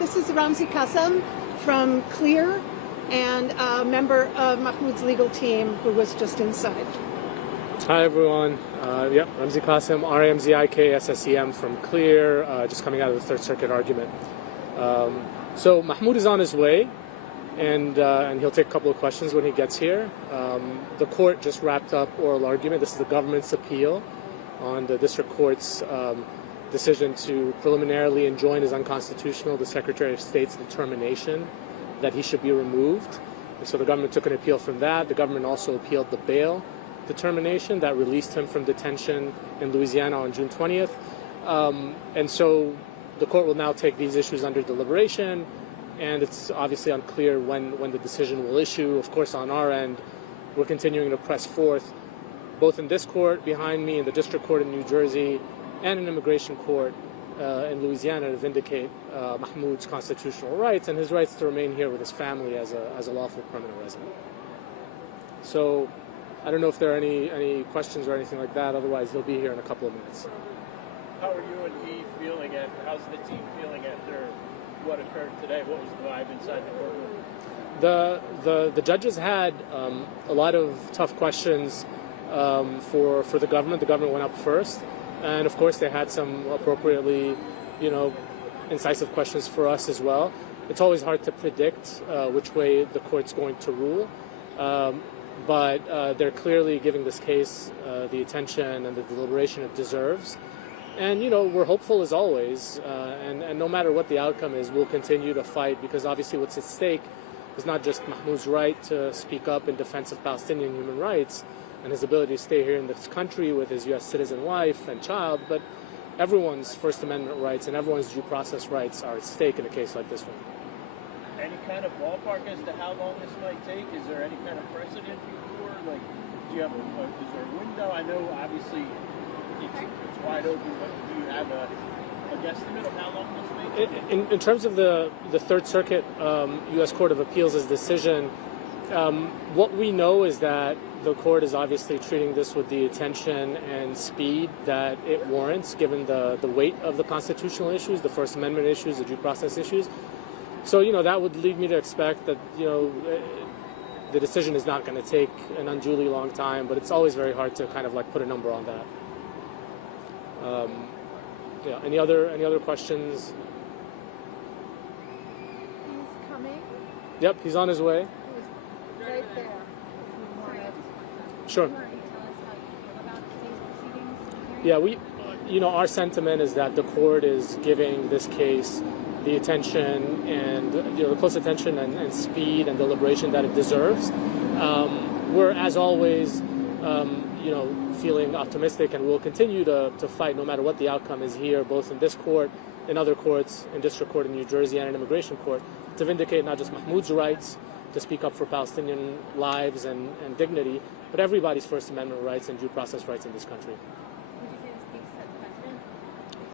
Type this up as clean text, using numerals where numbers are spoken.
This is Ramzi Kassem from Clear and a member of Mahmoud's legal team who was just inside. Hi everyone, Ramzi Kassem, RAMZIKSSEM from Clear, just coming out of the Third Circuit argument. So Mahmoud is on his way, and he'll take a couple of questions when he gets here. The court just wrapped up oral argument. This is the government's appeal on the district court's decision to preliminarily enjoin as unconstitutional the Secretary of State's determination that he should be removed. And so the government took an appeal from that. The government also appealed the bail determination that released him from detention in Louisiana on June 20th. And so the court will now take these issues under deliberation, and it's obviously unclear when the decision will issue. Of course, on our end, we're continuing to press forth, both in this court behind me, in the district court in New Jersey, and an immigration court in Louisiana to vindicate Mahmoud's constitutional rights and his rights to remain here with his family as a lawful permanent resident. So I don't know if there are any questions or anything like that. Otherwise, he'll be here in a couple of minutes. How are you and he feeling after? How's the team feeling after what occurred today? What was the vibe inside the courtroom? The judges had a lot of tough questions for the government. The government went up first, and of course they had some appropriately, incisive questions for us as well. It's always hard to predict which way the court's going to rule. But they're clearly giving this case the attention and the deliberation it deserves. And, we're hopeful as always, and no matter what the outcome is, we'll continue to fight, because obviously what's at stake is not just Mahmoud's right to speak up in defense of Palestinian human rights and his ability to stay here in this country with his U.S. citizen wife and child, but everyone's First Amendment rights and everyone's due process rights are at stake in a case like this one. Any kind of ballpark as to how long this might take? Is there any kind of precedent before? Like, do you have is there a window? I know obviously it's wide open, but do you have a guesstimate of how long this may take? In terms of the Third Circuit U.S. Court of Appeals' decision, what we know is that the court is obviously treating this with the attention and speed that it warrants, given the weight of the constitutional issues, the First Amendment issues, the due process issues. So, that would lead me to expect that, the decision is not going to take an unduly long time, but it's always very hard to kind of put a number on that. Any other questions? He's coming. Yep, he's on his way. He's right there. Sure. Yeah, our sentiment is that the court is giving this case the attention and the close attention and speed and deliberation that it deserves. We're, as always, feeling optimistic, and we'll continue to fight no matter what the outcome is here, both in this court, in other courts, in district court in New Jersey, and in immigration court, to vindicate not just Mahmoud's rights to speak up for Palestinian lives and dignity, but everybody's First Amendment rights and due process rights in this country.